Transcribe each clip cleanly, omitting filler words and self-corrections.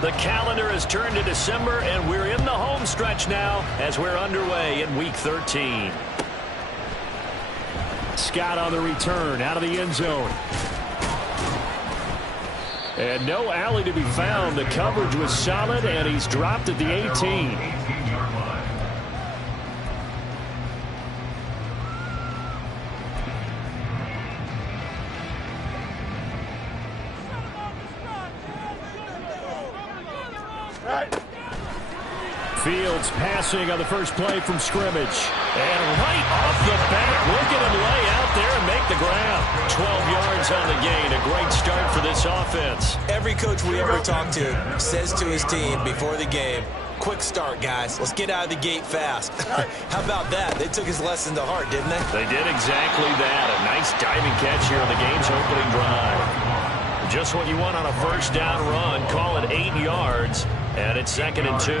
The calendar has turned to December, and we're in the home stretch now as we're underway in Week 13. Scott on the return, out of the end zone. And no alley to be found. The coverage was solid, and he's dropped at the 18. Fields passing on the first play from scrimmage. And right off the bat, look at him lay out there and make the ground. 12 yards on the gain. A great start for this offense. Every coach we ever talk to says to his team before the game, quick start, guys. Let's get out of the gate fast. How about that? They took his lesson to heart, didn't they? They did exactly that. A nice diving catch here on the game's opening drive. Just what you want on a first down run. Call it 8 yards. And it's 2nd and 2.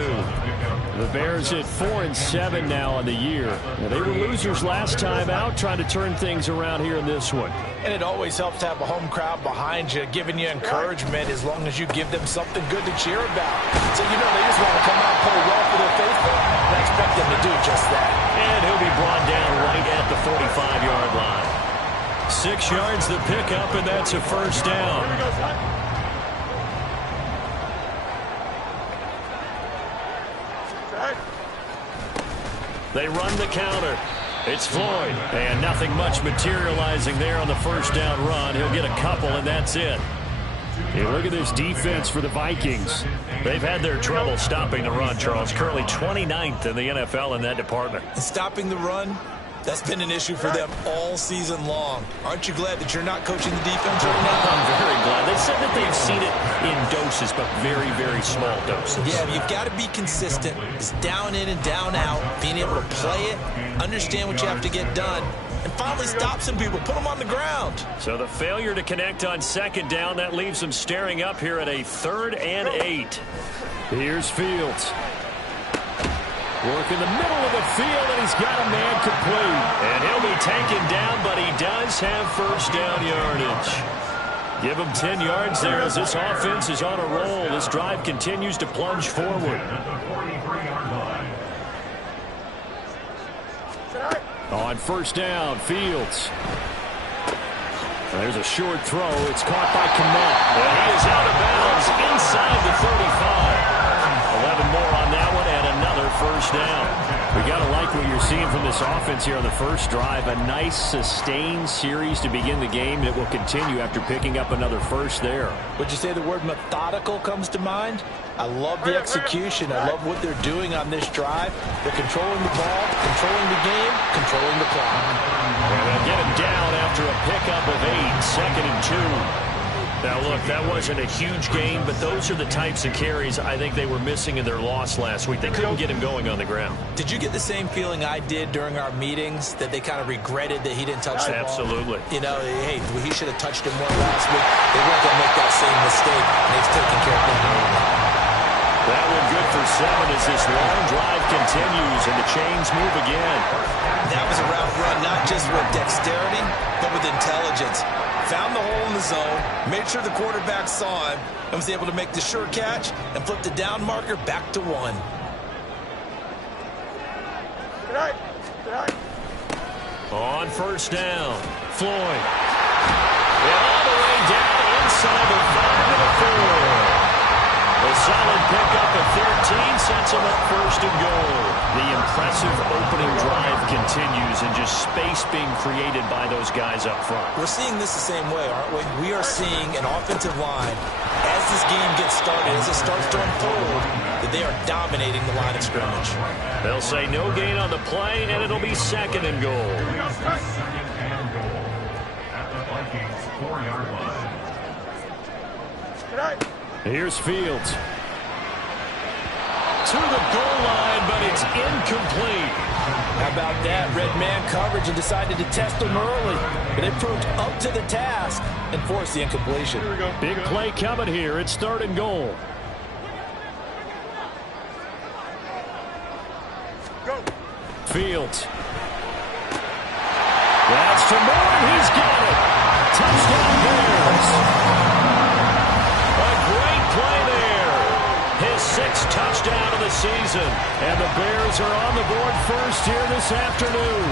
The Bears at 4-7 now on the year. They were losers last time out, trying to turn things around here in this one. And it always helps to have a home crowd behind you, giving you encouragement as long as you give them something good to cheer about. So, you know, they just want to come out and play well for their faithful. And I expect them to do just that. And he'll be brought down right at the 45-yard line. 6 yards the pickup, and that's a first down. They run the counter. It's Floyd. And nothing much materializing there on the first down run. He'll get a couple, and that's it. Hey, look at this defense for the Vikings. They've had their trouble stopping the run, Charles. Currently 29th in the NFL in that department. And stopping the run, that's been an issue for them all season long. Aren't you glad that you're not coaching the defense right now? I'm very glad. They said that they've seen it in doses, but very, very small doses. Yeah, you've got to be consistent. It's down in and down out, being able to play it, understand what you have to get done, and finally stop some people, put them on the ground. So the failure to connect on 2nd down, that leaves them staring up here at a 3rd and 8. Here's Fields. Work in the middle of the field, and he's got a man complete. And he'll be taken down, but he does have first down yardage. Give him 10 yards there as this offense is on a roll. This drive continues to plunge forward. On first down, Fields. There's a short throw. It's caught by Kmet. And he is out of bounds inside the 35. 11 more on that one, and another first down. We got to like what you're seeing from this offense here on the first drive. A nice, sustained series to begin the game that will continue after picking up another first there. Would you say the word methodical comes to mind? I love the execution. I love what they're doing on this drive. They're controlling the ball, controlling the game, controlling the clock. And they'll get him down after a pickup of 8, 2nd and 2. Now, look, that wasn't a huge gain, but those are the types of carries I think they were missing in their loss last week. They couldn't get him going on the ground. Did you get the same feeling I did during our meetings, that they kind of regretted that he didn't touch the ball? Absolutely. You know, hey, he should have touched him more last week. They weren't going to make that same mistake, and they've taken care of them. That one good for 7 as this long drive continues, and the chains move again. That was a route run, not just with dexterity, but with intelligence. Found the hole in the zone, made sure the quarterback saw him, and was able to make the sure catch and flip the down marker back to 1. On first down, Floyd. And all the way down inside the 5 to the 4. A solid pickup of 13 sets him up first and goal. The impressive opening drive continues, and just space being created by those guys up front. We're seeing this the same way, aren't we? We are seeing an offensive line, as this game gets started, as it starts to unfold, that they are dominating the line of scrimmage. They'll say no gain on the play, and it'll be 2nd and goal. At the Vikings 4-yard line. Here's Fields. To the goal line, but it's incomplete. How about that? Red man coverage and decided to test them early. But they proved up to the task and forced the incompletion. Big play coming here. It's 3rd and goal. Fields. That's to Moore, and he's got it. Touchdown Bears. A great play there. the season. And the Bears are on the board first here this afternoon.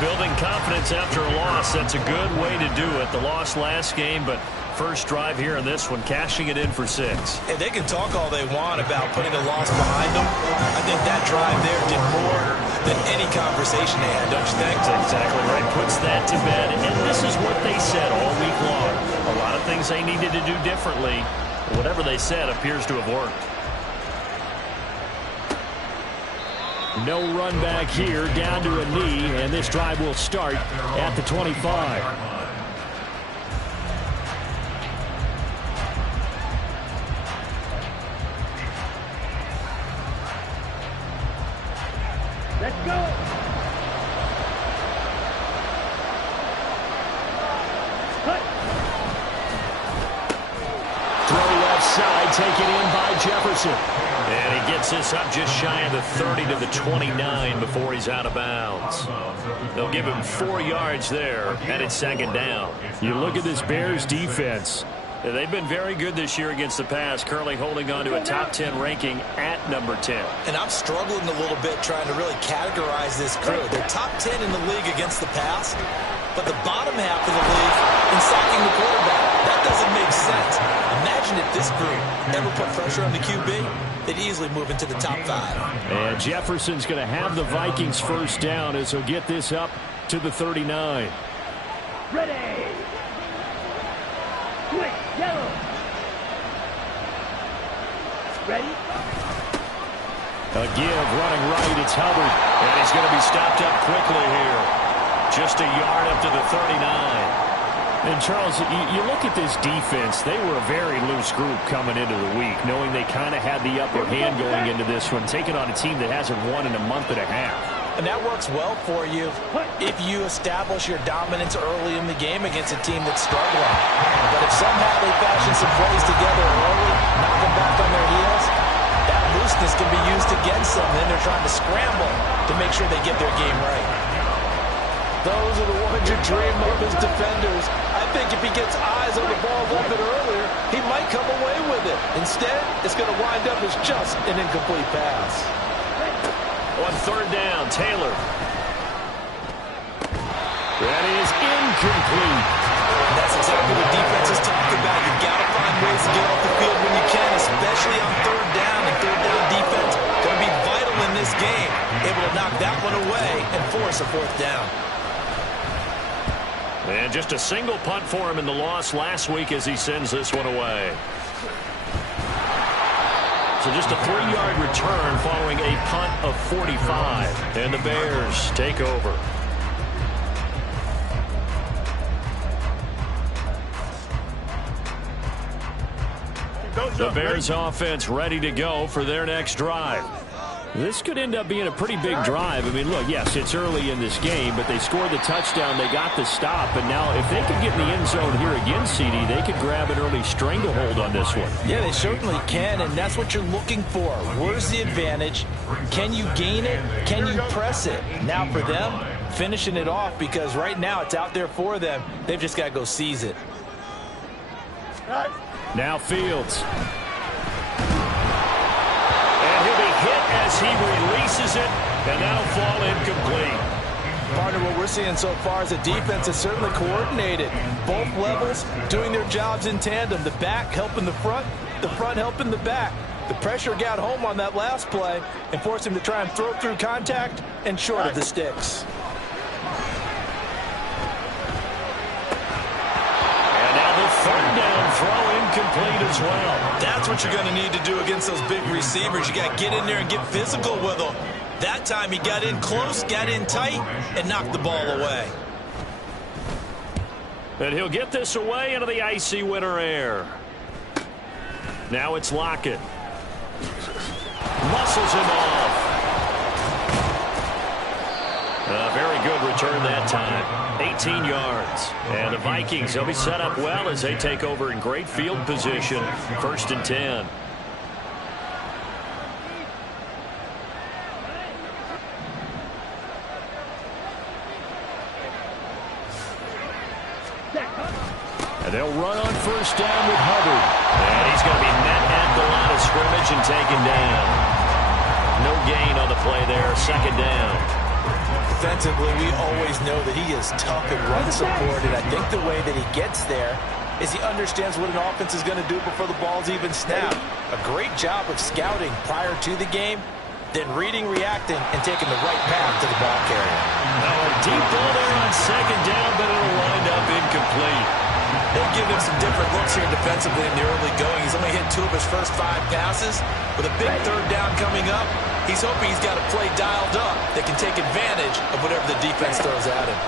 Building confidence after a loss, that's a good way to do it. The loss last game, but first drive here in this one, cashing it in for 6. And they can talk all they want about putting the loss behind them. I think that drive there did more than any conversation they had, don't you think? That's exactly right. Puts that to bed, and this is what they said all week long. A lot of things they needed to do differently. Whatever they said appears to have worked. No run back here, down to a knee, and this drive will start at the 25. Let's go. Throw left side, taken in by Jefferson. And he gets this up just shy of the 30 to the 29 before he's out of bounds. They'll give him 4 yards there, and it's second down. You look at this Bears defense. They've been very good this year against the pass, currently holding on to a top 10 ranking at number 10. And I'm struggling a little bit trying to really categorize this crew. They're top 10 in the league against the pass, but the bottom half of the league in sacking the quarterback. That doesn't make sense. Imagine if this group ever put pressure on the QB, they'd easily move into the top 5. And Jefferson's going to have the Vikings first down as he'll get this up to the 39. Ready. Quick, yellow. Ready. A give, running right, it's Hubbard. And he's going to be stopped up quickly here. Just a yard up to the 39. And, Charles, you look at this defense, they were a very loose group coming into the week, knowing they kind of had the upper hand going into this one, taking on a team that hasn't won in a month and a half. And that works well for you if you establish your dominance early in the game against a team that's struggling. But if somehow they fashion some plays together early, knock them back on their heels, that looseness can be used against them. Then they're trying to scramble to make sure they get their game right. Those are the ones you dream of as defenders. I think if he gets eyes on the ball a little bit earlier, he might come away with it. Instead, it's going to wind up as just an incomplete pass. On third down, Taylor. That is incomplete. And that's exactly what defenses talk about. You've got to find ways to get off the field when you can, especially on third down. And third down defense going to be vital in this game. Able to knock that one away and force a fourth down. And just a single punt for him in the loss last week as he sends this one away. So just a 3-yard return following a punt of 45. And the Bears take over. The Bears offense ready to go for their next drive. This could end up being a pretty big drive. I mean, look, yes, it's early in this game, but they scored the touchdown. They got the stop. And now if they could get in the end zone here again, CD, they could grab an early stranglehold on this one. Yeah, they certainly can, and that's what you're looking for. Where's the advantage? Can you gain it? Can you press it? Now for them, finishing it off, because right now it's out there for them. They've just got to go seize it. Now Fields. And he'll be hit as he releases it, and that'll fall incomplete. Partner, what we're seeing so far is the defense is certainly coordinated. Both levels doing their jobs in tandem. The back helping the front helping the back. The pressure got home on that last play and forced him to try and throw through contact and short of the sticks. And now the third down throw incomplete as well. That's what you're going to need to do against those big receivers. You got to get in there and get physical with them. That time he got in close, got in tight, and knocked the ball away. And he'll get this away into the icy winter air. Now it's Lockett. Muscles him off. A very good return that time. 18 yards. And the Vikings, they'll be set up well as they take over in great field position. 1st and 10. And they'll run on first down with Hubbard. And he's going to be met at the line of scrimmage and taken down. No gain on the play there. Second down. Defensively, we always know that he is tough and run support, and I think the way that he gets there is he understands what an offense is going to do before the ball's even snapped. A great job of scouting prior to the game, then reading, reacting, and taking the right path to the ball carrier. Now a deep ball there on second down, but it'll wind up incomplete. They'll give him some different looks here defensively in the early going. He's only hit 2 of his first 5 passes. With a big third down coming up, he's hoping he's got a play dialed up that can take advantage of whatever the defense throws at him.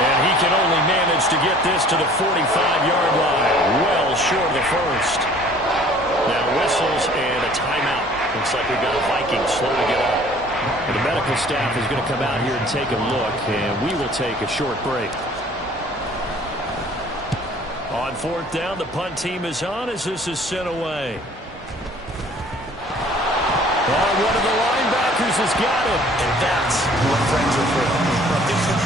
And he can only manage to get this to the 45-yard line. Well short of the first. Now whistles and a timeout. Looks like we've got a Vikings slow to get up. And the medical staff is going to come out here and take a look, and we will take a short break. On fourth down, the punt team is on as this is sent away. Oh, one of the linebackers has got it. And that's what friends are for.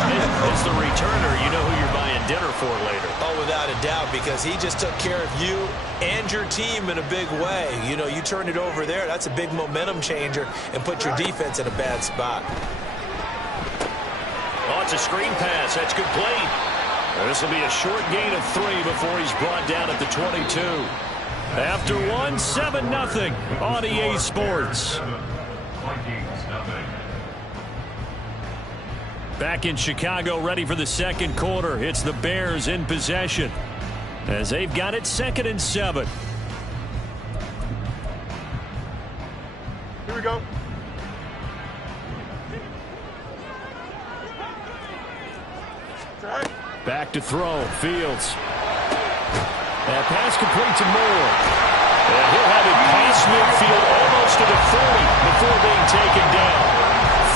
As the returner, you know who you're buying dinner for later. Oh, without a doubt, because he just took care of you and your team in a big way. You know, you turn it over there, that's a big momentum changer and put your defense in a bad spot. Oh, it's a screen pass. That's complete. This will be a short gain of 3 before he's brought down at the 22. After 1, 7-0 on EA Sports. Vikings, nothing. Back in Chicago, ready for the second quarter. It's the Bears in possession as they've got it 2nd and 7. Here we go. Back to throw. Fields. That pass complete to Moore. And he'll have it past midfield almost to the 40 before being taken down.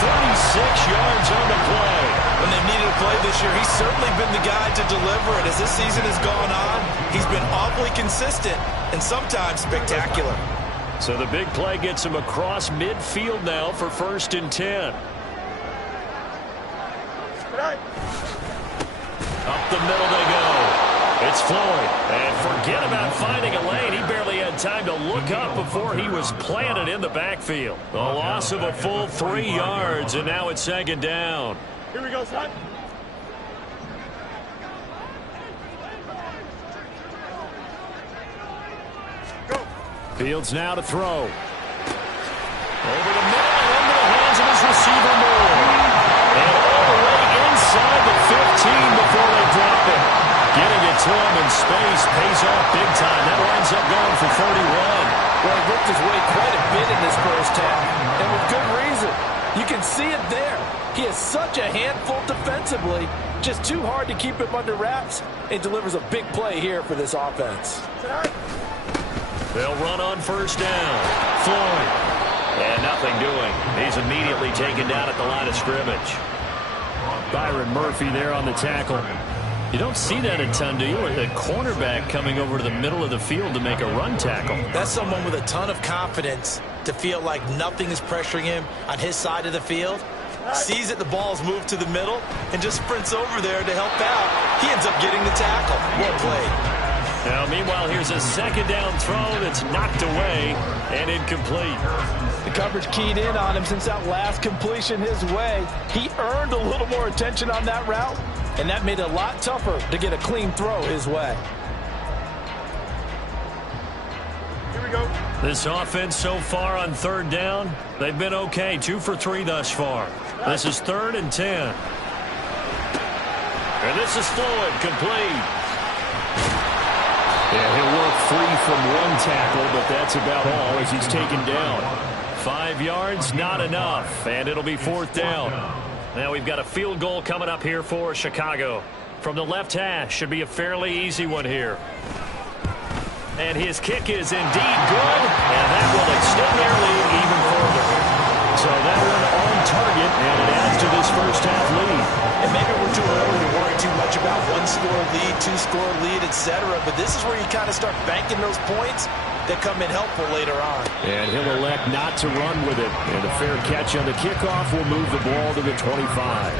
36 yards on the play. When they've needed a play this year, he's certainly been the guy to deliver it. As this season has gone on, he's been awfully consistent and sometimes spectacular. So the big play gets him across midfield now for 1st and 10. Up the middle they go. It's Floyd. And forget about finding a lane. He barely had time to look up before he was planted in the backfield. A loss of a full 3 yards, and now it's 2nd down. Here we go, son. Go. Fields now to throw. Over the middle and into the hands of his receiver Moore. And all the way inside the 15 before they drop it. Getting it to him in space pays off big time. That winds up going for 31. Well, he worked his way quite a bit in this first half, and with good reason. You can see it there. He is such a handful defensively, just too hard to keep him under wraps, and delivers a big play here for this offense. They'll run on first down. Floyd. And nothing doing. He's immediately taken down at the line of scrimmage. Byron Murphy there on the tackle. You don't see that a ton, do you? A cornerback coming over to the middle of the field to make a run tackle. That's someone with a ton of confidence to feel like nothing is pressuring him on his side of the field. Sees that the ball's moved to the middle and just sprints over there to help out. He ends up getting the tackle. Well played. Now, meanwhile, here's a 2nd down throw that's knocked away and incomplete. The coverage keyed in on him since that last completion his way. He earned a little more attention on that route, and that made it a lot tougher to get a clean throw his way. Here we go. This offense so far on 3rd down, they've been okay. 2 for 3 thus far. This is 3rd and 10. And this is Floyd, complete. Yeah, he'll work free from 1 tackle, but that's about all as he's taken down. 5 yards, not enough, and it'll be 4th down. Now we've got a field goal coming up here for Chicago. From the left hash, should be a fairly easy one here. And his kick is indeed good, and that will extend their lead even further. So that one on target, and it adds to this first half lead. And maybe we're too early to worry too much about 1-score lead, 2-score lead, etc. But this is where you kind of start banking those points that come in helpful later on. And he'll elect not to run with it. And a fair catch on the kickoff will move the ball to the 25.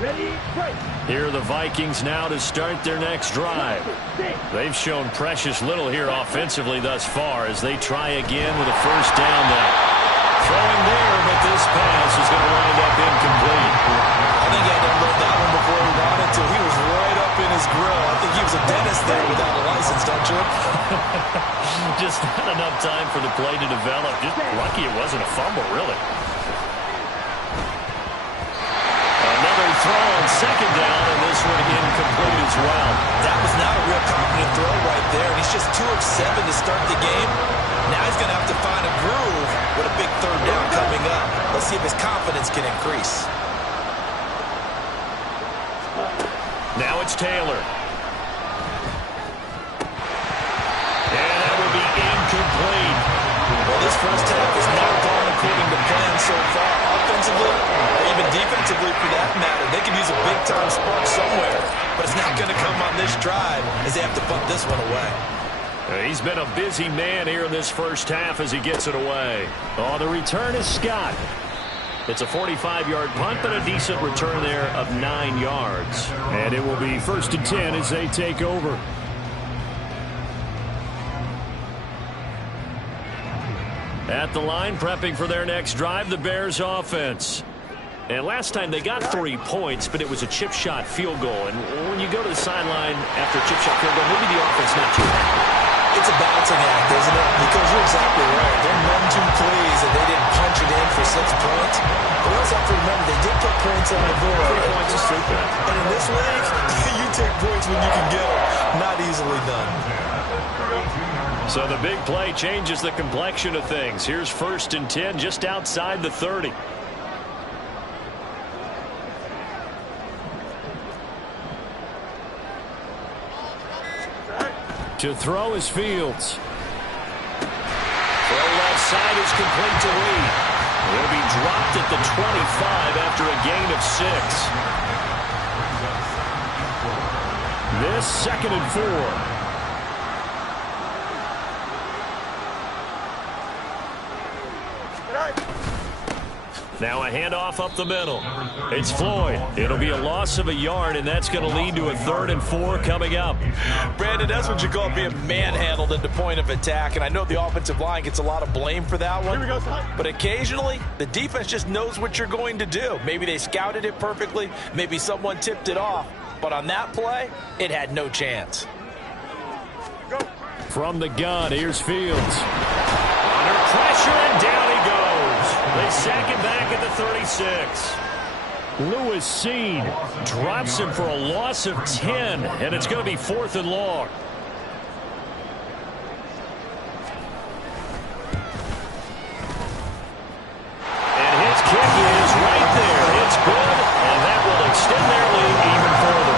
Ready, fight. Here are the Vikings now to start their next drive. They've shown precious little here offensively thus far as they try again with a first down now. Throwing there, but this pass is going to wind up incomplete. I think he had to unload that one before he wanted to. He was right up in his grill. I think he was a dentist there without a license, don't you? Just not enough time for the play to develop. Just lucky it wasn't a fumble, really. Another throw on second down, and this one incomplete as well. That was not a real confident throw right there, and he's just 2 of 7 to start the game. Now he's going to have to find a groove with a big third down coming up. Let's see if his confidence can increase. Now it's Taylor. And that will be incomplete. Well, this first half has not gone according to plan so far. Offensively, or even defensively for that matter, they could use a big-time spark somewhere. But it's not going to come on this drive as they have to punt this one away. He's been a busy man here in this first half as he gets it away. Oh, the return is Scott. It's a 45-yard punt, but a decent return there of 9 yards. And it will be 1st and 10 as they take over. At the line, prepping for their next drive, the Bears offense. And last time they got 3 points, but it was a chip shot field goal. And when you go to the sideline after a chip shot field goal, maybe the offense not too happy. It's a balancing act, isn't it? Because you're exactly right. They're none too pleased that they didn't punch it in for 6 points. But we also have to remember they did put points on the board. 3 points is 3 points. And in this league, you take points when you can get them. Not easily done. So the big play changes the complexion of things. Here's 1st and 10 just outside the 30. To throw is Fields. Throw left side is complete to Reed. He'll be dropped at the 25 after a gain of 6. This 2nd and 4. Now a handoff up the middle. It's Floyd. It'll be a loss of a yard, and that's going to lead to a 3rd and 4 coming up. Brandon, that's what you call being manhandled at the point of attack, and I know the offensive line gets a lot of blame for that one. Here we go, son. But occasionally, the defense just knows what you're going to do. Maybe they scouted it perfectly. Maybe someone tipped it off. But on that play, it had no chance. Go. From the gun, here's Fields. Under pressure, and down he goes. They sack him back at the 36. Lewis Seed drops him for a loss of 10, and it's going to be 4th and long. And his kick is right there. It's good, and that will extend their lead even further.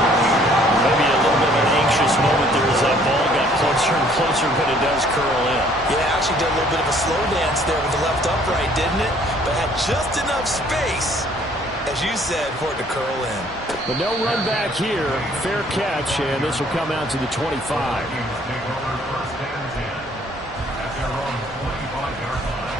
Maybe a little bit of an anxious moment there as that ball got closer and closer, but it does curl in. Yeah, actually did a little bit of a slow dance there with the left upright, didn't it? But had just enough space, as you said, for it to curl in. But no run back here. Fair catch, and this will come out to the 25. Take over 1st and 10 at their own 25-yard line.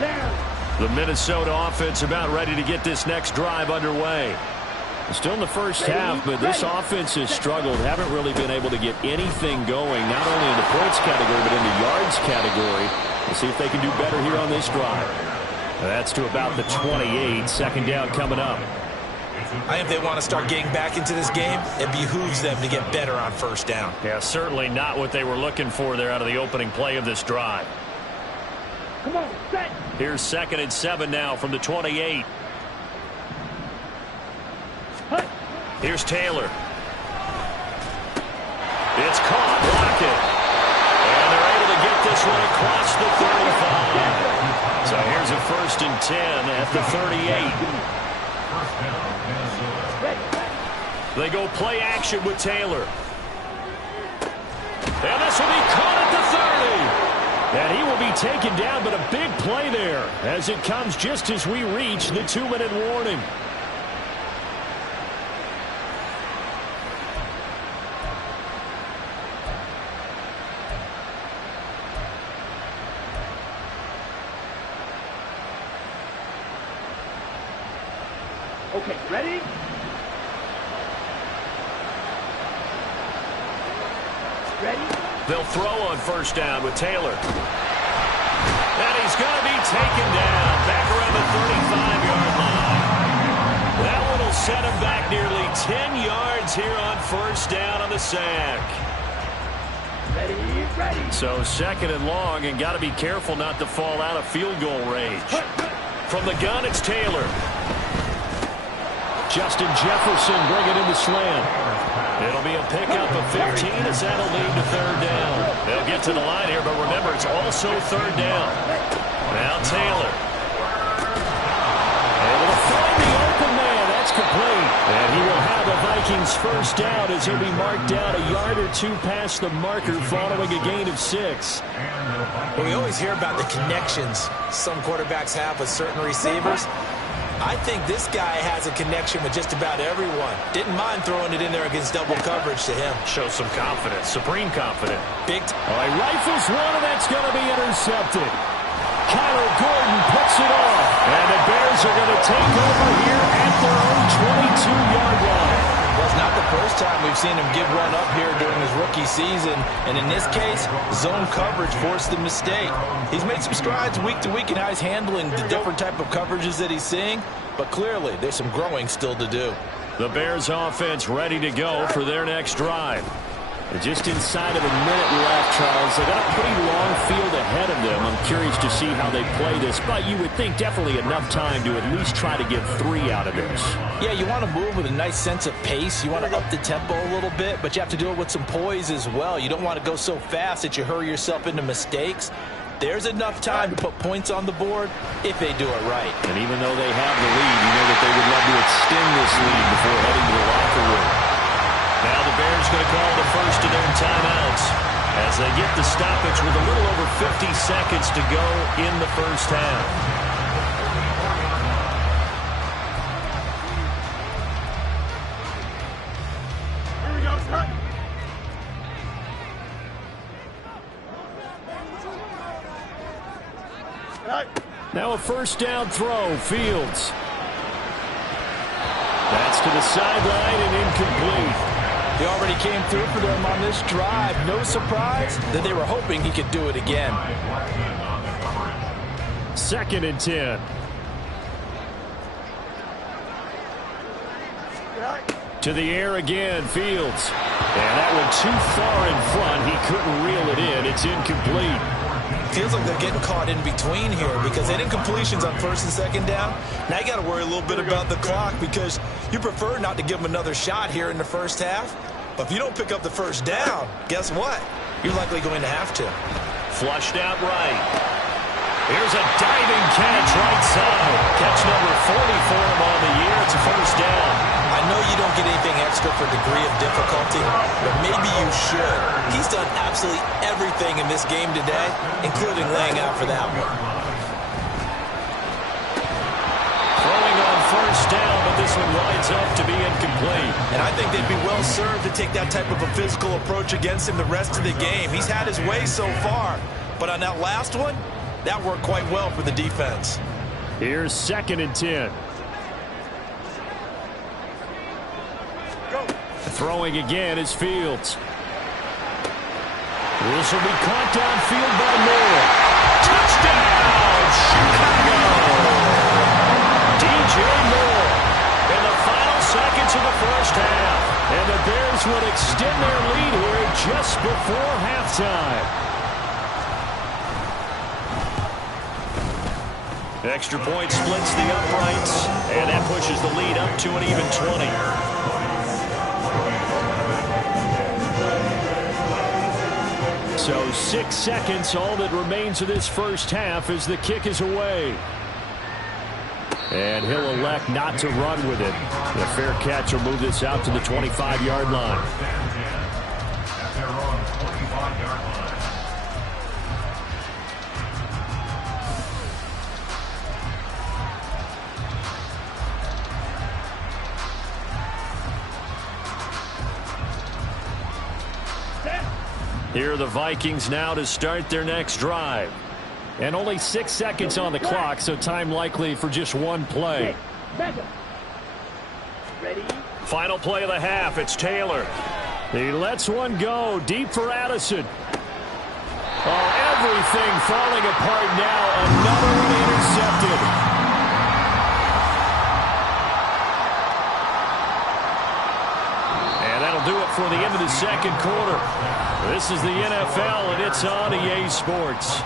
Down. The Minnesota offense about ready to get this next drive underway. Still in the first half, but this offense has struggled. Haven't really been able to get anything going, not only in the points category, but in the yards category. We'll see if they can do better here on this drive. That's to about the 28. 2nd down coming up. I think if they want to start getting back into this game, it behooves them to get better on 1st down. Yeah, certainly not what they were looking for there out of the opening play of this drive. Come on, set. Here's 2nd and 7 now from the 28. Hut. Here's Taylor. It's caught. Block it. And they're able to get this one across the 35. So here's a 1st and 10 at the 38. They go play action with Taylor. And this will be caught at the 30. And he will be taken down, but a big play there as it comes just as we reach the 2-minute warning. Okay, ready? Ready? They'll throw on first down with Taylor. And he's going to be taken down back around the 35-yard line. That one will set him back nearly 10 yards here on first down on the sack. Ready, ready. So second and long, and got to be careful not to fall out of field goal range. From the gun, it's Taylor. Justin Jefferson bringing in the slant. It'll be a pickup of 15 as that'll lead to third down. They'll get to the line here, but remember, it's also third down. Now Taylor. Able to find the open man. That's complete. And he will have the Vikings first down as he'll be marked down a yard or two past the marker following a gain of 6. Well, we always hear about the connections some quarterbacks have with certain receivers. I think this guy has a connection with just about everyone. Didn't mind throwing it in there against double coverage to him. Shows some confidence, supreme confidence. Big he rifles one, and that's going to be intercepted. Kyler Gordon puts it off. And the Bears are going to take over here at their own 22-yard line. Well, it's not the first time we've seen him give one up here during his rookie season. And in this case, zone coverage forced the mistake. He's made some strides week to week in how he's handling the different type of coverages that he's seeing. But clearly, there's some growing still to do. The Bears offense ready to go for their next drive. Just inside of a minute left, Charles. They got a pretty long field ahead of them. I'm curious to see how they play this, but you would think definitely enough time to at least try to get 3 out of this. Yeah, you want to move with a nice sense of pace. You want to up the tempo a little bit, but you have to do it with some poise as well. You don't want to go so fast that you hurry yourself into mistakes. There's enough time to put points on the board if they do it right. And even though they have the lead, you know that they would love to extend this lead before heading to the locker room. Now the Bears going to call the first of their timeouts as they get the stoppage with a little over 50 seconds to go in the first half. Here we go, cut. Now a first down throw, Fields. That's to the sideline and incomplete. He already came through for them on this drive. No surprise that they were hoping he could do it again. 2nd and 10. To the air again, Fields. And that one too far in front. He couldn't reel it in. It's incomplete. Feels like they're getting caught in between here because they did incompletions on first and second down. Now you got to worry a little bit about the clock because you prefer not to give them another shot here in the first half. But if you don't pick up the first down, guess what? You're likely going to have to. Flushed out right. Here's a diving catch right side. Catch number 40 for him on the year. It's a first down. I know you don't get anything extra for degree of difficulty, but maybe you should. He's done absolutely everything in this game today, including laying out for that one. Throwing on first down, but this one winds up to be incomplete. And I think they'd be well served to take that type of a physical approach against him the rest of the game. He's had his way so far, but on that last one, that worked quite well for the defense. Here's 2nd and 10. Go. Throwing again is Fields. This will be caught downfield by Moore. Touchdown, Chicago! DJ Moore in the final seconds of the first half. And the Bears would extend their lead here just before halftime. Extra point splits the uprights, and that pushes the lead up to an even 20. So 6 seconds, all that remains of this first half as the kick is away. And he'll elect not to run with it. The fair catch will move this out to the 25-yard line. At their own 25-yard line. Here are the Vikings now to start their next drive. And only 6 seconds on the clock, so time likely for just one play. Back up. Ready? Final play of the half. It's Taylor. He lets one go. Deep for Addison. Oh, everything falling apart now. Another one intercepted. And that'll do it for the end of the second quarter. This is the NFL, and it's on EA Sports.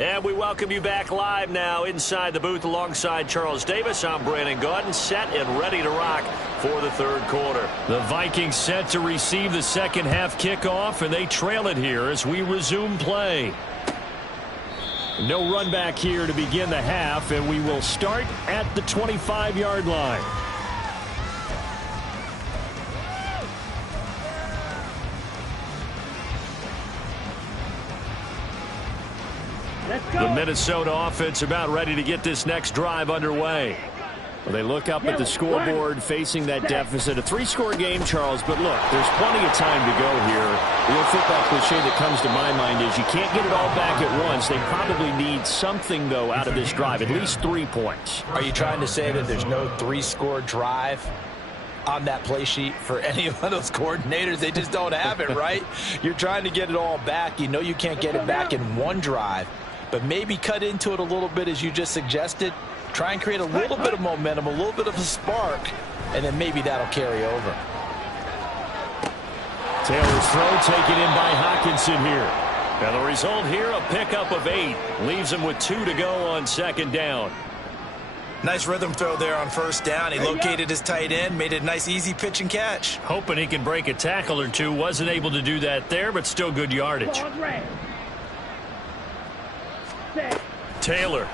And we welcome you back live now inside the booth alongside Charles Davis. I'm Brandon Gaudin, set and ready to rock for the third quarter. The Vikings set to receive the second half kickoff, and they trail it here as we resume play. No run back here to begin the half, and we will start at the 25-yard line. The Minnesota offense about ready to get this next drive underway. Well, they look up at the scoreboard facing that deficit. A three-score game, Charles, but look, there's plenty of time to go here. The old football cliche that comes to my mind is you can't get it all back at once. They probably need something, though, out of this drive, at least 3 points. Are you trying to say that there's no three-score drive on that play sheet for any of those coordinators? They just don't have it, right? You're trying to get it all back. You know you can't get it back in one drive. But maybe cut into it a little bit as you just suggested. Try and create a little bit of momentum, a little bit of a spark, and then maybe that'll carry over. Taylor's throw taken in by Hockenson here. And the result here, a pickup of 8. Leaves him with 2 to go on second down. Nice rhythm throw there on first down. He located his tight end, made it a nice easy pitch and catch. Hoping he can break a tackle or two. Wasn't able to do that there, but still good yardage. Taylor.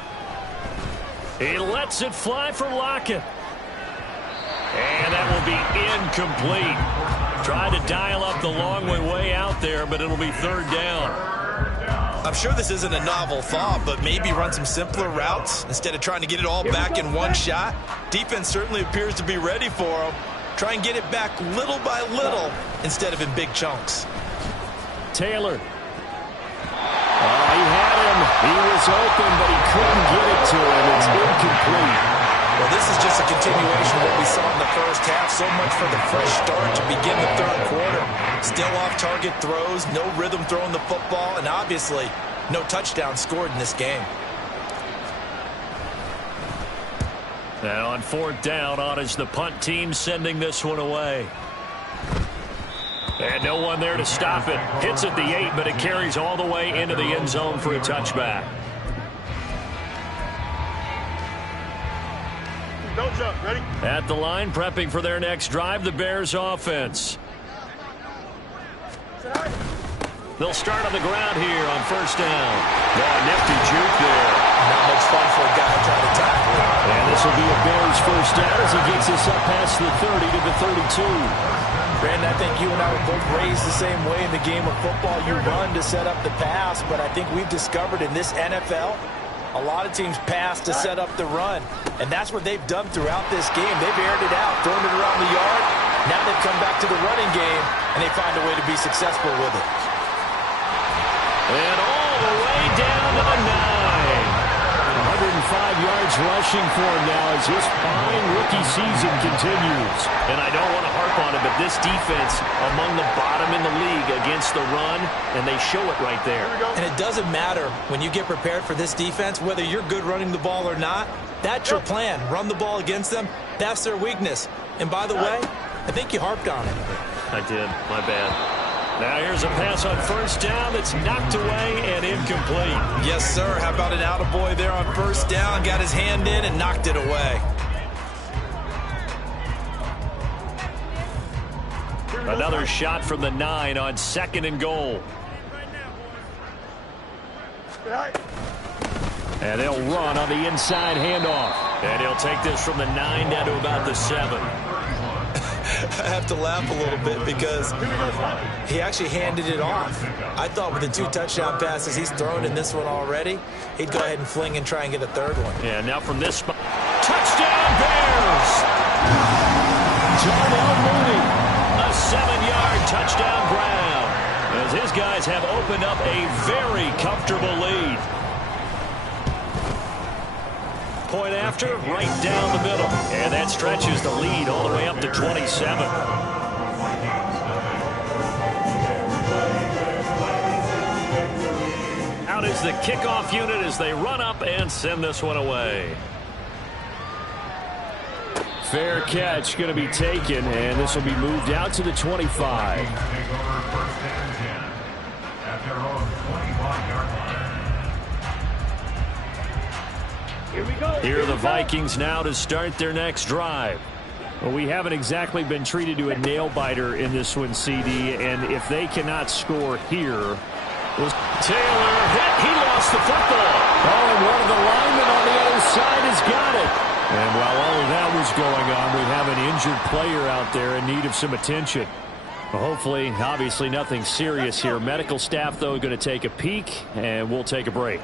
He lets it fly for Lockett. And that will be incomplete. Tried to dial up the long way out there, but it'll be third down. I'm sure this isn't a novel thought, but maybe run some simpler routes instead of trying to get it all back in one shot. Defense certainly appears to be ready for him. Try and get it back little by little instead of in big chunks. Taylor. He had him. He was open, but he couldn't get it to him. It's incomplete. Well, this is just a continuation of what we saw in the first half. So much for the fresh start to begin the third quarter. Still off-target throws, no rhythm throwing the football, and obviously no touchdown scored in this game. And on fourth down, on is the punt team sending this one away. And no one there to stop it. Hits at the 8, but it carries all the way into the end zone for a touchback. Don't jump. Ready? At the line, prepping for their next drive, the Bears offense. They'll start on the ground here on first down. Oh, nifty juke there. Not much fun for a guy trying to tackle. And this will be a Bears first down as he gets us up past the 30 to the 32. Brandon, I think you and I were both raised the same way in the game of football. You run to set up the pass, but I think we've discovered in this NFL, a lot of teams pass to set up the run. And that's what they've done throughout this game. They've aired it out, thrown it around the yard. Now they've come back to the running game, and they find a way to be successful with it. And all the way down to the 9. 105 yards rushing for him now as his fine rookie season continues. And I don't want to harp on it, but this defense among the bottom in the league against the run, and they show it right there. And it doesn't matter when you get prepared for this defense, whether you're good running the ball or not. That's your plan. Run the ball against them. That's their weakness. And by the way, I think you harped on it. I did. My bad. Now here's a pass on first down that's knocked away and incomplete. Yes, sir. How about an attaboy there on first down? Got his hand in and knocked it away. Another shot from the 9 on second and goal. And they'll run on the inside handoff. And he'll take this from the 9 down to about the 7. I have to laugh a little bit because he actually handed it off. I thought with the 2 touchdown passes he's thrown in this one already, he'd go ahead and fling and try and get a third one. Yeah, now from this spot. Touchdown Bears! Darnell Mooney. A 7-yard touchdown ground, as his guys have opened up a very comfortable lead. Point after, right down the middle. And that stretches the lead all the way up to 27. Out is the kickoff unit as they run up and send this one away. Fair catch going to be taken, and this will be moved out to the 25. Here we go. Here are the Vikings now to start their next drive. Well, we haven't exactly been treated to a nail-biter in this one, CD, and if they cannot score here... Taylor hit. He lost the football. Oh, and one of the linemen on the other side has got it. And while all of that was going on, we have an injured player out there in need of some attention. Well, hopefully, obviously nothing serious here. Medical staff, though, going to take a peek, and we'll take a break.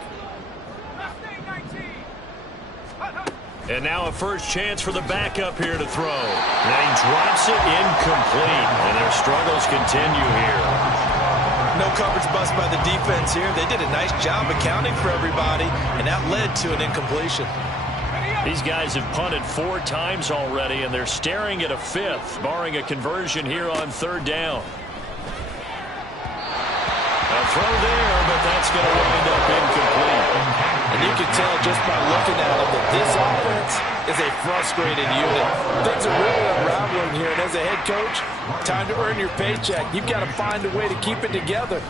And now a first chance for the backup here to throw. And he drops it incomplete, and their struggles continue here. No coverage bust by the defense here. They did a nice job accounting for everybody, and that led to an incompletion. These guys have punted 4 times already, and they're staring at a 5th, barring a conversion here on 3rd down. A throw there, but that's going to wind up incomplete. And you can tell just by looking at it that this offense is a frustrated unit. Things are really unraveling here, and as a head coach, time to earn your paycheck. You've got to find a way to keep it together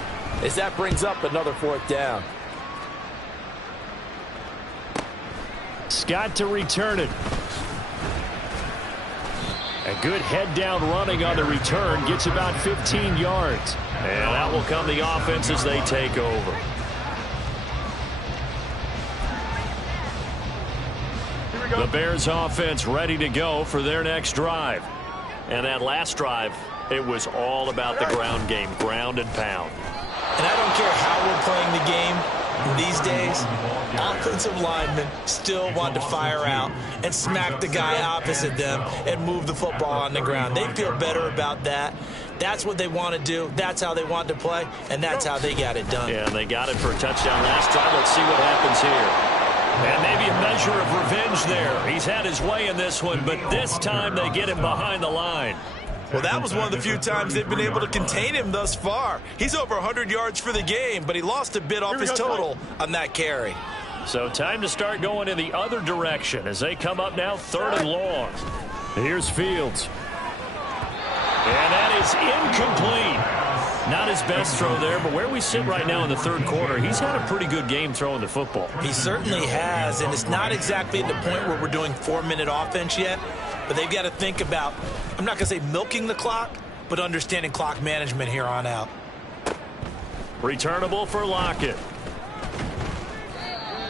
as that brings up another 4th down. Scott to return it. A good head-down running on the return. Gets about 15 yards. And out will come the offense as they take over. The Bears offense ready to go for their next drive. And that last drive, it was all about the ground game, ground and pound. And I don't care how we're playing the game these days, offensive linemen still want to fire out and smack the guy opposite them and move the football on the ground. They feel better about that. That's what they want to do. That's how they want to play, and that's how they got it done. Yeah, they got it for a touchdown last drive. Let's see what happens here. And maybe a measure of revenge there. He's had his way in this one, but this time they get him behind the line. Well, that was one of the few times they've been able to contain him thus far. He's over 100 yards for the game, but he lost a bit off his total on that carry. So time to start going in the other direction as they come up now 3rd and long. Here's Fields. And that is incomplete. Not his best throw there, but where we sit right now in the 3rd quarter, he's had a pretty good game throwing the football. He certainly has, and it's not exactly at the point where we're doing 4-minute offense yet, but they've got to think about, I'm not going to say milking the clock, but understanding clock management here on out. Returnable for Lockett.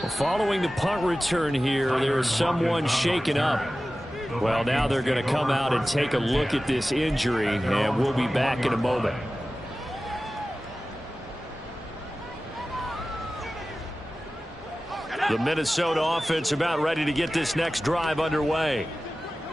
Well, following the punt return here, there is someone shaken up. Well, now they're going to come out and take a look at this injury, and we'll be back in a moment. The Minnesota offense about ready to get this next drive underway.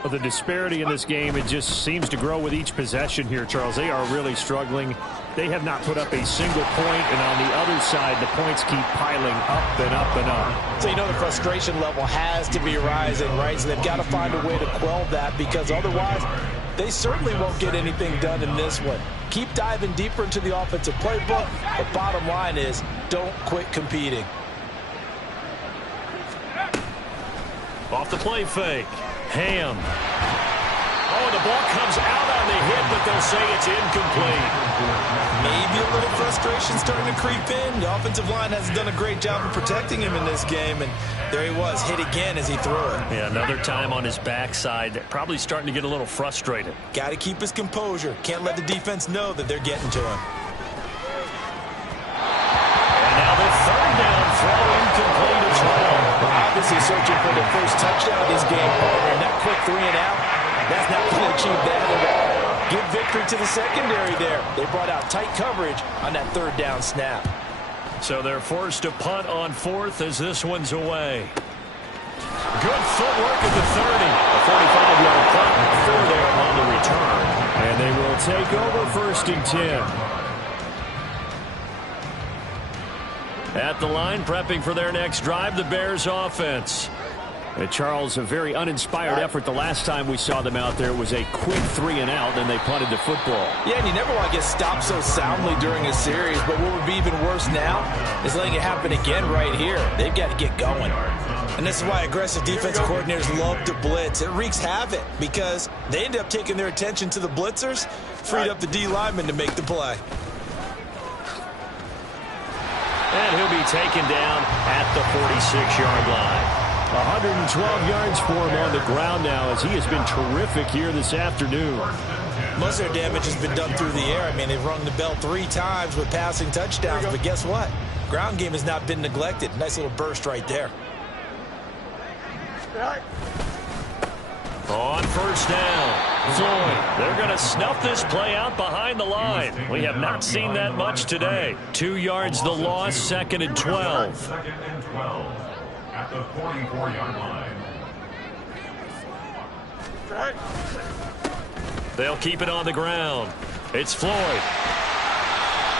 Well, the disparity in this game, it just seems to grow with each possession here, Charles. They are really struggling. They have not put up a single point, and on the other side, the points keep piling up and up and up. So you know the frustration level has to be rising, right? So they've got to find a way to quell that, because otherwise they certainly won't get anything done in this one. Keep diving deeper into the offensive playbook. The bottom line is don't quit competing. Off the play fake. Ham. Oh, the ball comes out on the hit, but they'll say it's incomplete. Maybe a little frustration starting to creep in. The offensive line hasn't done a great job of protecting him in this game, and there he was, hit again as he threw it. Yeah, another time on his backside, probably starting to get a little frustrated. Got to keep his composure. Can't let the defense know that they're getting to him. And now the 3rd down throw incomplete as well. Obviously searching for the first touchdown of this game, and that quick 3 and out, that's not going to achieve that at all. Give victory to the secondary there. They brought out tight coverage on that 3rd down snap. So they're forced to punt on 4th as this one's away. Good footwork at the 30. A 45-yard punt, 4 there on the return. And they will take over 1st and 10. At the line, prepping for their next drive, the Bears offense. And Charles, a very uninspired effort the last time we saw them out there. It was a quick 3 and out, and they punted the football. Yeah, and you never want to get stopped so soundly during a series, but what would be even worse now is letting it happen again right here. They've got to get going. And this is why aggressive defensive coordinators love to blitz. It wreaks havoc because they end up taking their attention to the blitzers, freed up the D lineman to make the play. And he'll be taken down at the 46-yard line. 112 yards for him on the ground now as he has been terrific here this afternoon. Most of their damage has been done through the air. I mean, they've rung the bell 3 times with passing touchdowns, but guess what? Ground game has not been neglected. Nice little burst right there. On 1st down, Floyd. They're going to snuff this play out behind the line. We have not seen that much today. 2 yards the loss, 2nd and 12. 2nd and 12 at the 44-yard line. They'll keep it on the ground. It's Floyd.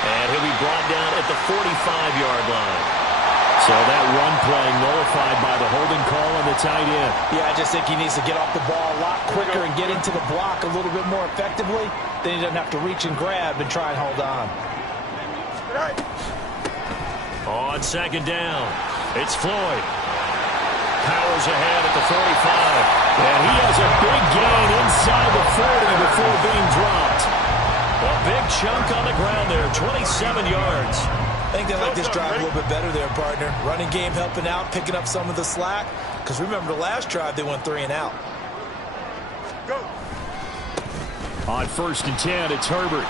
And he'll be brought down at the 45-yard line. So that run play nullified by the holding call on the tight end. Yeah, I just think he needs to get off the ball a lot quicker and get into the block a little bit more effectively. Then he doesn't have to reach and grab and try and hold on. On 2nd down, it's Floyd. Powers ahead at the 45. And he has a big gain inside the 40 before being dropped. A big chunk on the ground there, 27 yards. I think they like this drive a little bit better there, partner. Running game helping out, picking up some of the slack. Because remember the last drive, they went 3 and out. Go. On 1st and 10, it's Herbert.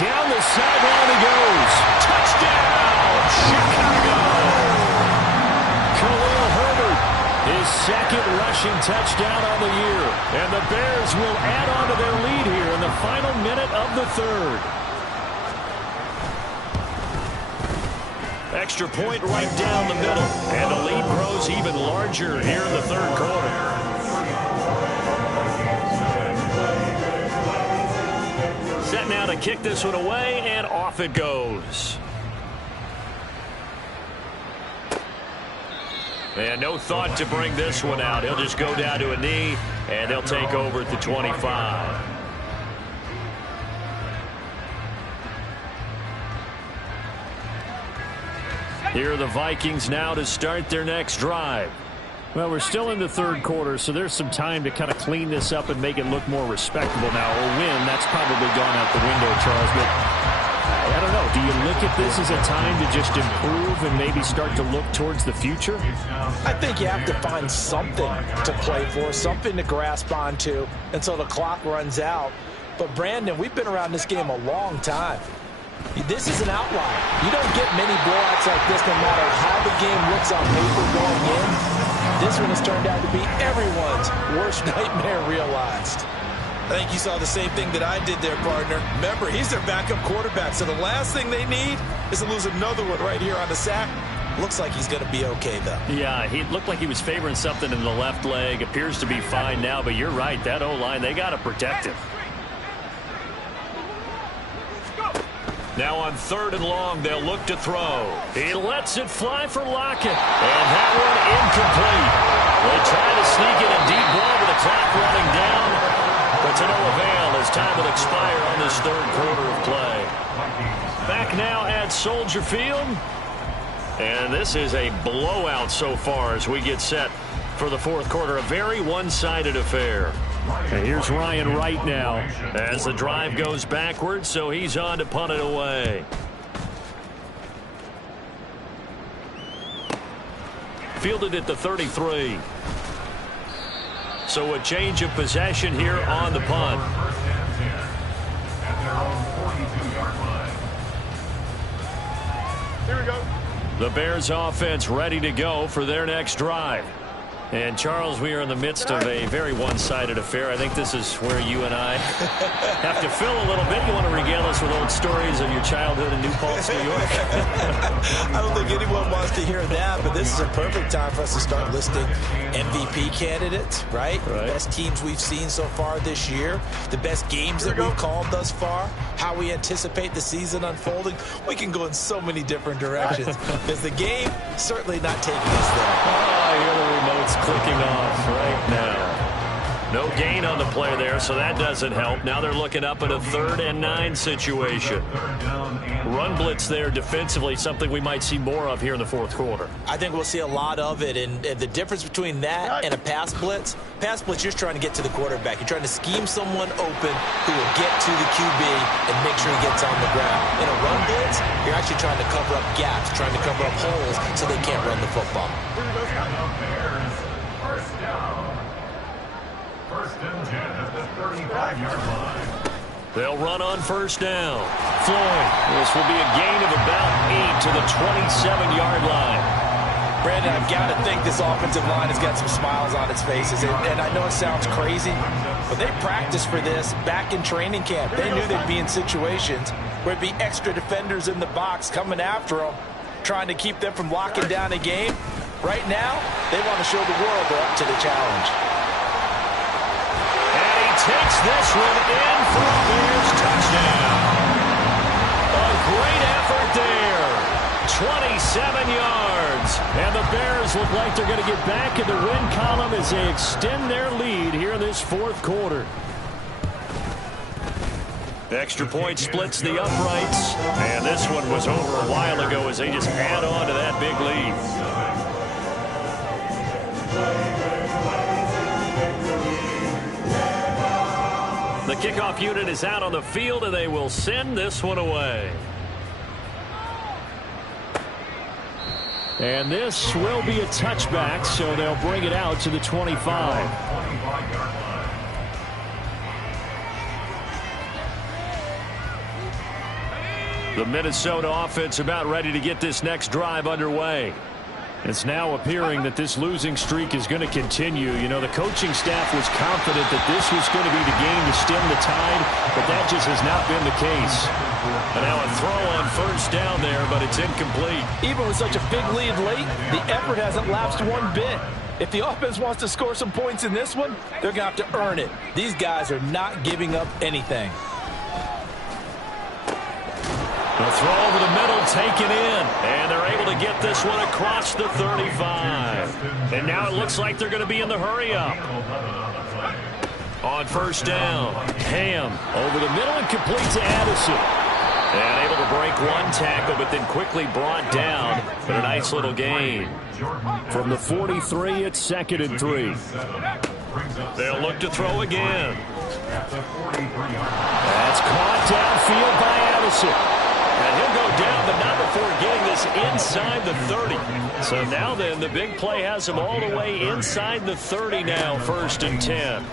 Down the sideline he goes. Touchdown, Chicago! Khalil Herbert, his 2nd rushing touchdown on the year. And the Bears will add on to their lead here in the final minute of the 3rd. Extra point right down the middle. And the lead grows even larger here in the 3rd quarter. Set now to kick this one away, and off it goes. And no thought to bring this one out. He'll just go down to a knee, and they'll take over at the 25. Here are the Vikings now to start their next drive. Well, we're still in the 3rd quarter, so there's some time to kind of clean this up and make it look more respectable now. A win, that's probably gone out the window, Charles. But I don't know. Do you look at this as a time to just improve and maybe start to look towards the future? I think you have to find something to play for, something to grasp onto until the clock runs out. But, Brandon, we've been around this game a long time. This is an outlier. You don't get many blowouts like this no matter how the game looks on paper going in. This one has turned out to be everyone's worst nightmare realized. I think you saw the same thing that I did there, partner. Remember, he's their backup quarterback, so the last thing they need is to lose another one right here on the sack. Looks like he's going to be okay, though. Yeah, he looked like he was favoring something in the left leg. Appears to be fine now, but you're right. That O-line, they got to protect him. Now on 3rd and long, they'll look to throw. He lets it fly for Lockett. And that one incomplete. They try to sneak in a deep ball with the clock running down. But to no avail as time will expire on this 3rd quarter of play. Back now at Soldier Field. And this is a blowout so far as we get set for the 4th quarter. A very one-sided affair. And here's Ryan Wright now as the drive goes backwards, so he's on to punt it away. Fielded at the 33. So a change of possession here on the punt. Here we go. The Bears offense ready to go for their next drive. And, Charles, we are in the midst of a very one-sided affair. I think this is where you and I have to fill a little bit. You want to regale us with old stories of your childhood in New Paltz, New York? I don't think anyone wants to hear that, but this is a perfect time for us to start listing MVP candidates, right? The best teams we've seen so far this year, the best games that we've called thus far, how we anticipate the season unfolding. We can go in so many different directions because the game certainly not taking us there. Oh, I hear the remote's clicking off right now. No gain on the play there, so that doesn't help. Now they're looking up at a 3rd and 9 situation. Run blitz there defensively, something we might see more of here in the 4th quarter. I think we'll see a lot of it, and the difference between that and a pass blitz, you're just trying to get to the quarterback. You're trying to scheme someone open who will get to the QB and make sure he gets on the ground. In a run blitz, you're actually trying to cover up gaps, trying to cover up holes so they can't run the football. First down. First and 10 at the 35-yard line. They'll run on first down. Floyd. This will be a gain of about 8 to the 27-yard line. Brandon, I've got to think this offensive line has got some smiles on its faces. And I know it sounds crazy, but they practiced for this back in training camp. They knew they'd be in situations where it'd be extra defenders in the box coming after them, trying to keep them from locking down a game. Right now, they want to show the world they're up to the challenge. Takes this one in for a Bears touchdown. A great effort there. 27 yards. And the Bears look like they're going to get back in the win column as they extend their lead here in this 4th quarter. Extra point splits the uprights. And this one was over a while ago as they just add on to that big lead. The kickoff unit is out on the field, and they will send this one away. And this will be a touchback, so they'll bring it out to the 25. The Minnesota offense about ready to get this next drive underway. It's now appearing that this losing streak is going to continue. You know, the coaching staff was confident that this was going to be the game to stem the tide, but that just has not been the case. And now a throw on first down there, but it's incomplete. Even with such a big lead late, the effort hasn't lapsed one bit. If the offense wants to score some points in this one, they're going to have to earn it. These guys are not giving up anything. The throw over the middle taken in, and they're able to get this one across the 35. And now it looks like they're going to be in the hurry-up. On first down, Ham over the middle and complete to Addison. And able to break one tackle, but then quickly brought down for a nice little gain. From the 43, it's 2nd and 3. They'll look to throw again. That's caught downfield by Addison. And he'll go down, but not before getting this inside the 30. So now then, the big play has him all the way inside the 30 now, 1st and 10.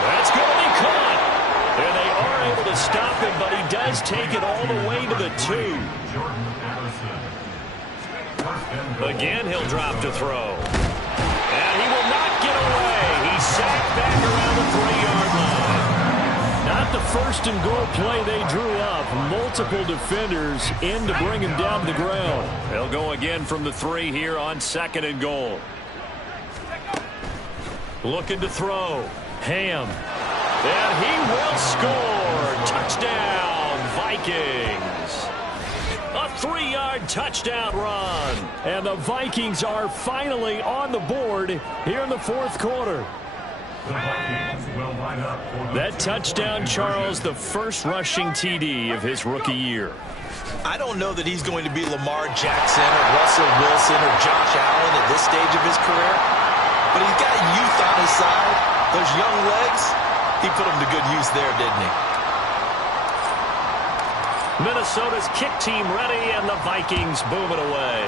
That's going to be caught. And they are able to stop him, but he does take it all the way to the 2. Again, he'll drop to throw. And he will not get away. He's sacked back around the 3-yard line. Not the 1st and goal play they drew up. Multiple defenders in to bring him down to the ground. They'll go again from the 3 here on 2nd and goal. Looking to throw. Ham. And he will score. Touchdown, Vikings. A 3-yard touchdown run. And the Vikings are finally on the board here in the 4th quarter. That touchdown, Charles, the first rushing TD of his rookie year. I don't know that he's going to be Lamar Jackson or Russell Wilson or Josh Allen at this stage of his career, but he's got youth on his side. Those young legs, he put them to good use there, didn't he? Minnesota's kick team ready, and the Vikings boom it away.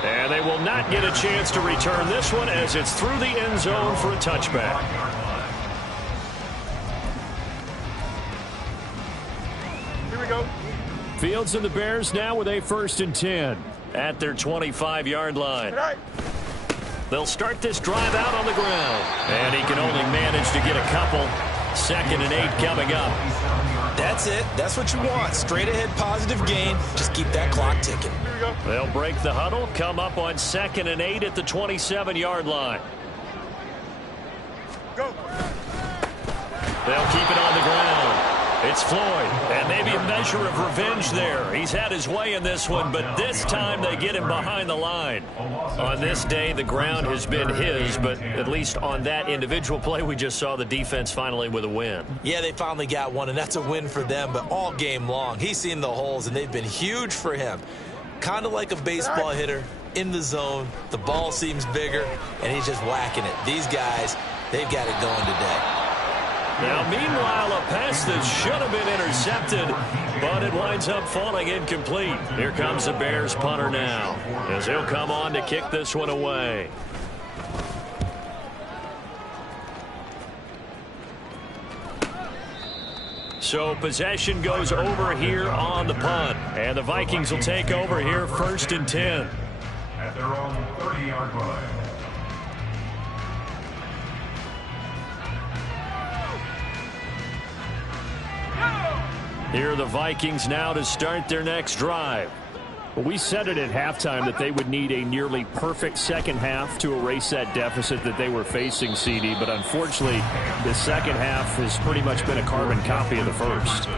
And they will not get a chance to return this one as it's through the end zone for a touchback. Here we go. Fields and the Bears now with a 1st and 10. at their 25-yard line. They'll start this drive out on the ground. And he can only manage to get a couple. 2nd and 8 coming up. That's it. That's what you want. Straight ahead positive gain. Just keep that clock ticking. They'll break the huddle, come up on 2nd and 8 at the 27-yard line. Go. They'll keep it on the ground. It's Floyd, and maybe a measure of revenge there. He's had his way in this one, but this time they get him behind the line. On this day, the ground has been his, but at least on that individual play, we just saw the defense finally with a win. Yeah, they finally got one, and that's a win for them, but all game long, he's seen the holes, and they've been huge for him. Kind of like a baseball hitter in the zone. The ball seems bigger, and he's just whacking it. These guys, they've got it going today. Now, meanwhile, a pass that should have been intercepted, but it winds up falling incomplete. Here comes the Bears punter now, as he'll come on to kick this one away. So possession goes over here on the punt, and the Vikings will take over here 1st and 10. At their own 30-yard line. Here are the Vikings now to start their next drive. Well, we said it at halftime that they would need a nearly perfect second half to erase that deficit that they were facing, CD. But unfortunately, the second half has pretty much been a carbon copy of the first.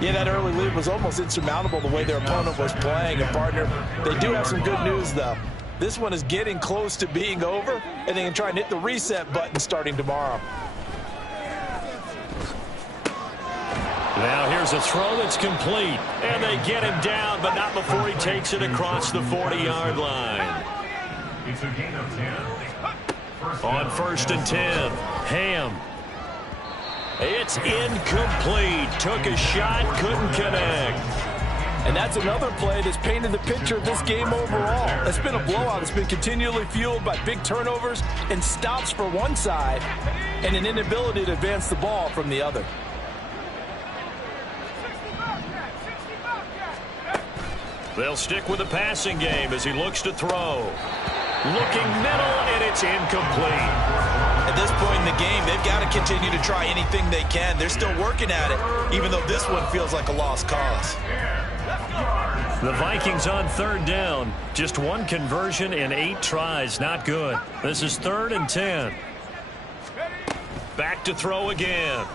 Yeah, that early lead was almost insurmountable the way their opponent was playing. And, partner, they do have some good news, though. This one is getting close to being over, and they can try and hit the reset button starting tomorrow. Now here's a throw that's complete, and they get him down, but not before he takes it across the 40-yard line. It's a gain of 10. On 1st and 10, Ham. It's incomplete. Took a shot, couldn't connect. And that's another play that's painted the picture of this game overall. It's been a blowout. It's been continually fueled by big turnovers and stops for one side and an inability to advance the ball from the other. They'll stick with the passing game as he looks to throw. Looking middle, and it's incomplete. At this point in the game, they've got to continue to try anything they can. They're still working at it, even though this one feels like a lost cause. The Vikings on 3rd down. Just one conversion in 8 tries. Not good. This is 3rd and 10. Back to throw again.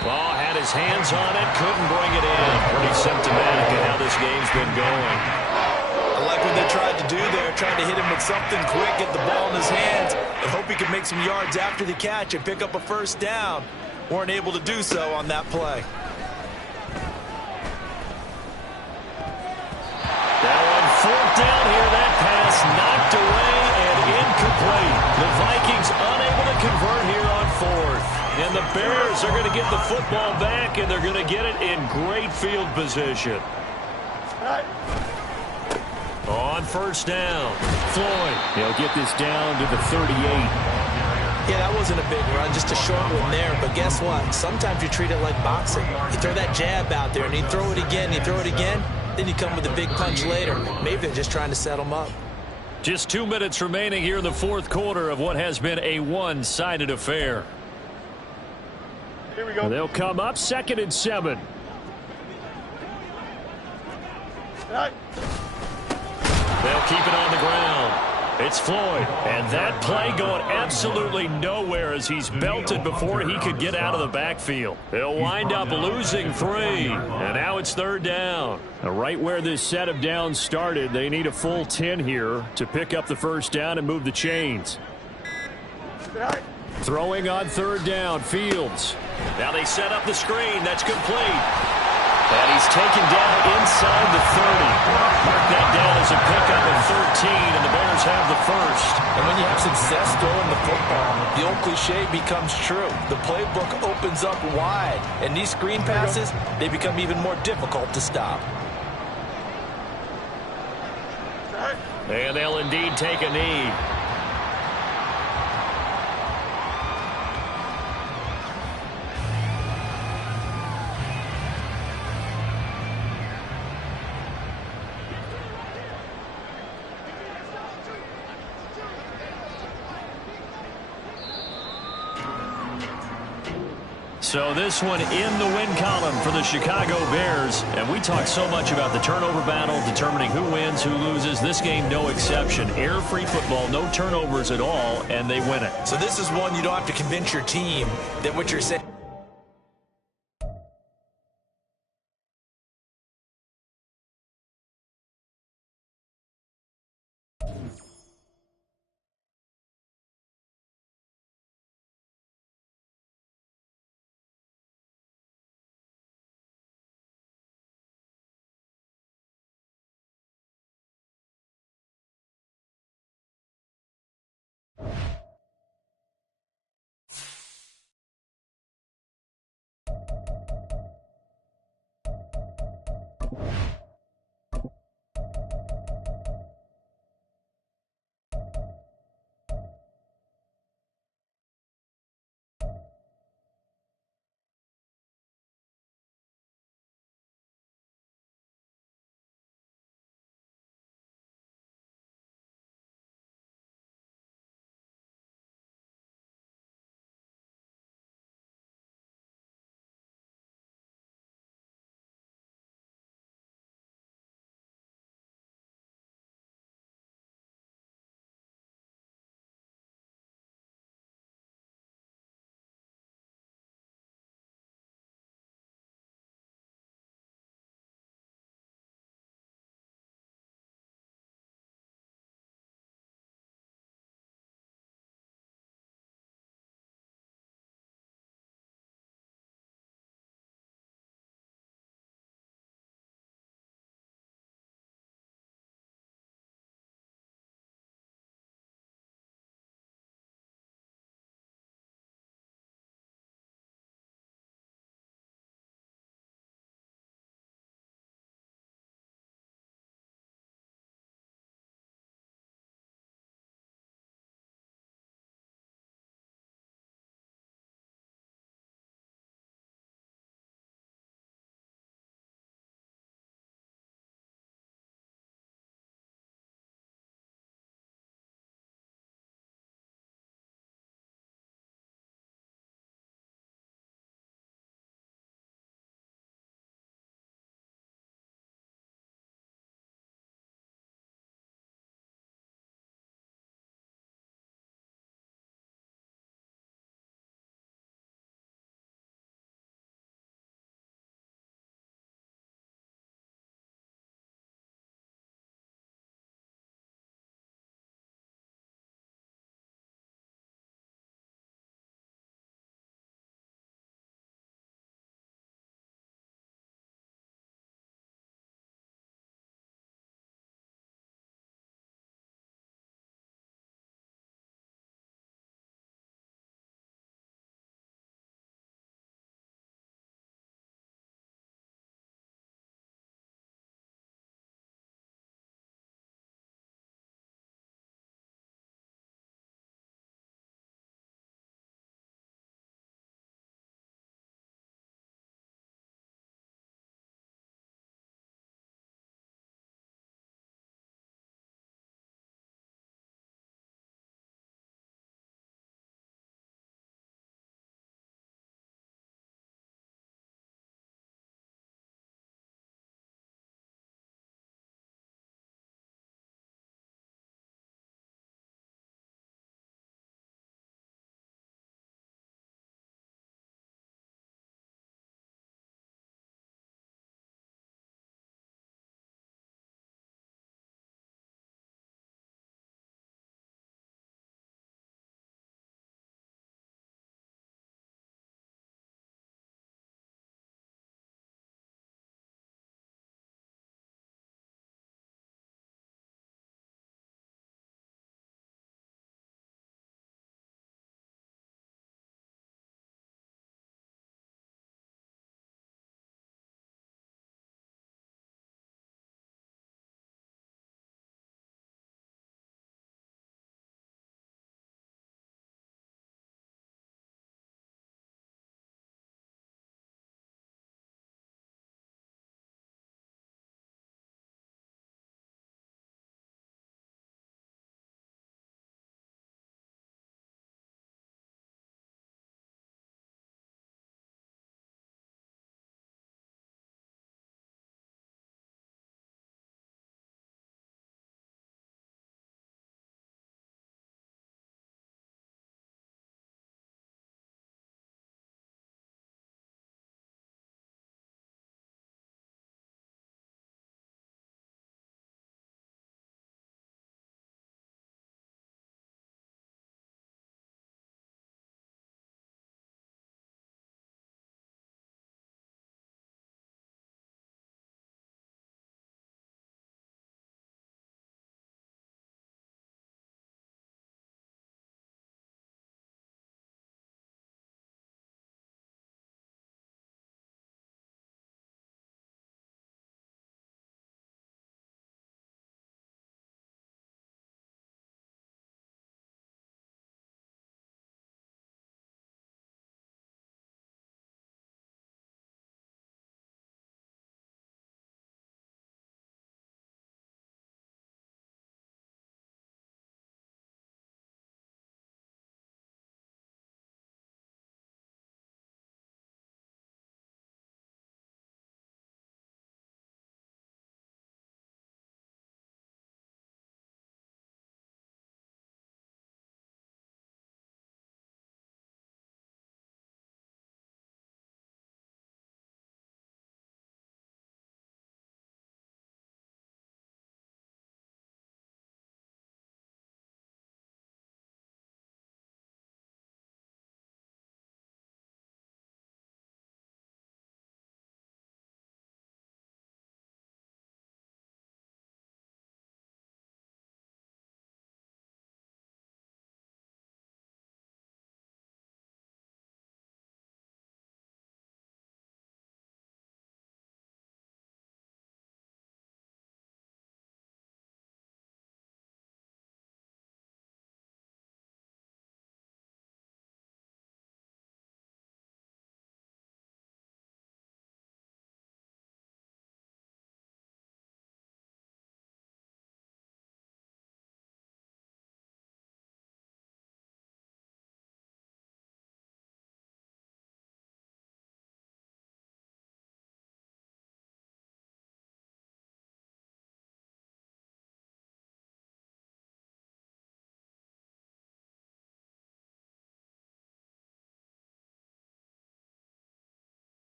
Ball had his hands on it, couldn't bring it in. Pretty symptomatic of how this game's been going. I like what they tried to do there, trying to hit him with something quick, get the ball in his hands, and hope he could make some yards after the catch and pick up a 1st down. Weren't able to do so on that play. Now on 4th down here, that pass knocked away and incomplete. The Vikings unable to convert here on 4th. And the Bears are going to get the football back, and they're going to get it in great field position. On 1st down, Floyd. He'll get this down to the 38. Yeah, that wasn't a big run, just a short one there. But guess what? Sometimes you treat it like boxing. You throw that jab out there, and you throw it again, you throw it again, then you come with a big punch later. Maybe they're just trying to set them up. Just 2 minutes remaining here in the 4th quarter of what has been a one-sided affair. Here we go. They'll come up 2nd and 7. They'll keep it on the ground. It's Floyd, and that play going absolutely nowhere as he's belted before he could get out of the backfield. They'll wind up losing 3, and now it's 3rd down. Now, right where this set of downs started, they need a full 10 here to pick up the 1st down and move the chains. Throwing on 3rd down, Fields. Now they set up the screen. That's complete. And he's taken down inside the 30. Mark that down as a pickup of 13, and the Bears have the 1st. And when you have success throwing the football, the old cliche becomes true. The playbook opens up wide, and these screen passes, they become even more difficult to stop. And they'll indeed take a knee. So this one in the win column for the Chicago Bears. And we talk so much about the turnover battle, determining who wins, who loses. This game, no exception. Air-free football, no turnovers at all, and they win it. So this is one you don't have to convince your team that what you're saying. You